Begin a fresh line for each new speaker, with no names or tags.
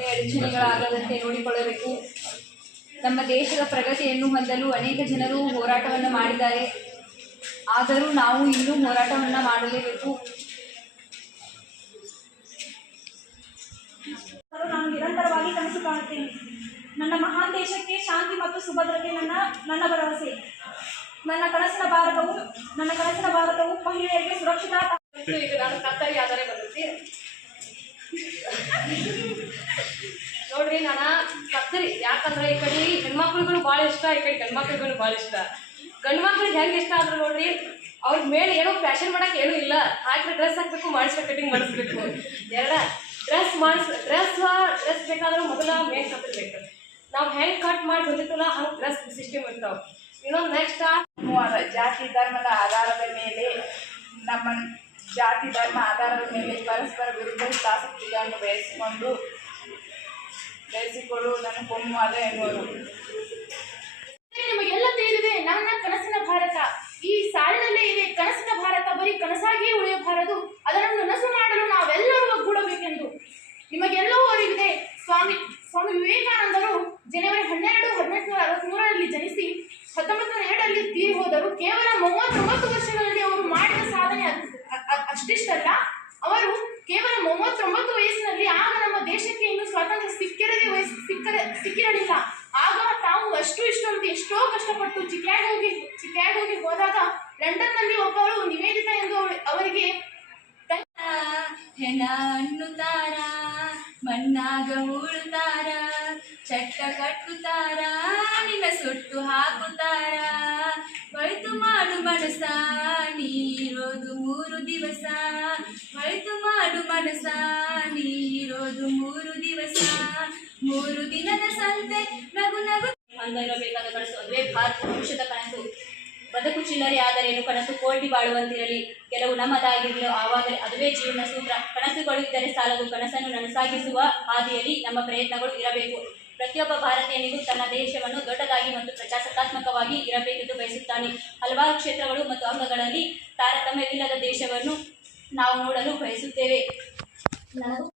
ಯೋಜನೆಗಳಾಗದಂತೆ ನೋಡಿಕೊಳ್ಳಬೇಕು. ನಮ್ಮ ದೇಶದ ಪ್ರಗತಿಯನ್ನು ಹೊಂದಲು ಅನೇಕ ಜನರು ಹೋರಾಟವನ್ನು ಮಾಡಿದ್ದಾರೆ. ಆದರೂ ನಾವು ಇನ್ನೂ ಹೋರಾಟವನ್ನು ಮಾಡಲೇಬೇಕು.
ನಾನು ನಿರಂತರವಾಗಿ ಕನಸು ಕಾಣುತ್ತೇನೆ ನನ್ನ ಮಹಾನ್ ದೇಶಕ್ಕೆ ಶಾಂತಿ ಮತ್ತು ಸುಭದ್ರತೆ ನನ್ನ ನನ್ನ ಭರವಸೆ. ನನ್ನ ಕನಸಿನ ಭಾರತವು ನನ್ನ ಕನಸಿನ ಭಾರತವು ಮಹಿಳೆಯರಿಗೆ ಸುರಕ್ಷಿತ
ಇದು ನಾನು ಕತ್ತರಿ ಆದರೆ ಬರುತ್ತೆ. ನೋಡ್ರಿ ನಾನು ಕತ್ತರಿ. ಯಾಕಂದ್ರೆ ಈ ಕಡೆ ಹೆಣ್ಮಕ್ಳುಗಳು ಭಾಳ ಇಷ್ಟ, ಈ ಕಡೆ ಗಂಡು ಮಕ್ಳುಗಳು ಭಾಳ ಇಷ್ಟ. ಗಂಡು ಹೆಂಗೆ ಇಷ್ಟ ಆದ್ರೆ ನೋಡ್ರಿ, ಅವ್ರ ಮೇಲೆ ಏನೋ ಫ್ಯಾಷನ್ ಮಾಡಕ್ಕೆ ಏನೂ ಇಲ್ಲ. ಹಾಕಿದ್ರೆ ಡ್ರೆಸ್ ಹಾಕ್ಬೇಕು ಮಾಡಿಸ್ಬೇಕು ಕಟಿಂಗ್ ಮಾಡಿಸ್ಬೇಕು. ಎರಡ ಡ್ರೆಸ್ ಮಾಡಿಸ್ ಡ್ರೆಸ್ ಡ್ರೆಸ್ ಬೇಕಾದ್ರೆ ಮೊದಲ ಮೇನ್ ಕತ್ತರ್ಬೇಕು ನಾವು ಹೆಂಗೆ ಕಟ್ ಮಾಡಿ ಬಂದಿತ್ತಲ್ಲ, ಹಂಗೆ ಡ್ರೆಸ್ ಸಿಸ್ಟಮ್ ಇರ್ತಾವೆ. ಇನ್ನೊಂದು ನೆಕ್ಸ್ಟ್
ಜಾತಿ, ಧರ್ಮದ ಆಧಾರದ ಮೇಲೆ ನಮ್ಮ ಜಾತಿ ಧರ್ಮ ಆಧಾರದ ಮೇಲೆ ಪರಸ್ಪರ ವಿರುದ್ಧ ಹಿತಾಸಕ್ತಿಗಳನ್ನು ಬೆಳೆಸಿಕೊಂಡು ಬೆಳೆಸಿಕೊಳ್ಳುವುದನ್ನು ಅದೇ ಎನ್ನುವರು
ನಿಮಗೆಲ್ಲ ತಿಳಿದಿದೆ. ನನ್ನ ಸಿಕ್ಕಿರಲಿಲ್ಲ ಆಗ ತಾವು ಅಷ್ಟು ಇಷ್ಟೊಂದು ಎಷ್ಟೋ ಕಷ್ಟಪಟ್ಟು ಚಿಕ್ಯಾಗೋಗೆ ಚಿಕ್ಯಾಗೋಗೆ ಹೋದಾಗ ಲಂಡನ್ನಲ್ಲಿ ಒಬ್ಬಳು ನಿವೇದಿತ ಎಂದು ಅವರಿಗೆ
ಹೆಣ ಅನ್ನುತ್ತಾರ ಮಣ್ಣಾಗ ಉಳುತ್ತಾರ ಚಟ್ಟ ಕಟ್ಟುತ್ತಾರ, ನಿನ್ನ ಸುಟ್ಟು ಹಾಕುತ್ತಾರ. ಒಳಿತು ಮಾಡು ಮನಸ ನೀರೋದು ಮೂರು ದಿವಸ. ಒಳಿತು ಮಾಡು ಮನಸ ನಗು
ಹೊಂದಿರಬೇಕಾದ ಕನಸು ಅದುವೇ ಭಾರತ ಭವಿಷ್ಯದ ಕನಸು. ಬದುಕು ಚಿಲ್ಲರೆ ಆದರೇನು ಕನಸು ಕೋಟಿ ಬಾಳುವಂತಿರಲಿ. ಕೆಲವು ನಮ್ಮದಾಗಿರಲು, ಆವಾಗಲೇ ಅದುವೇ ಜೀವನ ಸೂತ್ರ. ಕನಸುಗಳು ಇದ್ದರೆ ಸಾಲದು, ಕನಸನ್ನು ನನಸಾಗಿಸುವ ಹಾದಿಯಲ್ಲಿ ನಮ್ಮ ಪ್ರಯತ್ನಗಳು ಇರಬೇಕು. ಪ್ರತಿಯೊಬ್ಬ ಭಾರತೀಯನಿಗೂ ತನ್ನ ದೇಶವನ್ನು ದೊಡ್ಡದಾಗಿ ಮತ್ತು ಪ್ರಜಾಸತ್ತಾತ್ಮಕವಾಗಿ ಇರಬೇಕೆಂದು ಬಯಸುತ್ತಾನೆ. ಹಲವಾರು ಕ್ಷೇತ್ರಗಳು ಮತ್ತು ಅಂಗಗಳಲ್ಲಿ ತಾರತಮ್ಯವಿಲ್ಲದ ದೇಶವನ್ನು ನಾವು ನೋಡಲು ಬಯಸುತ್ತೇವೆ. ನಾವು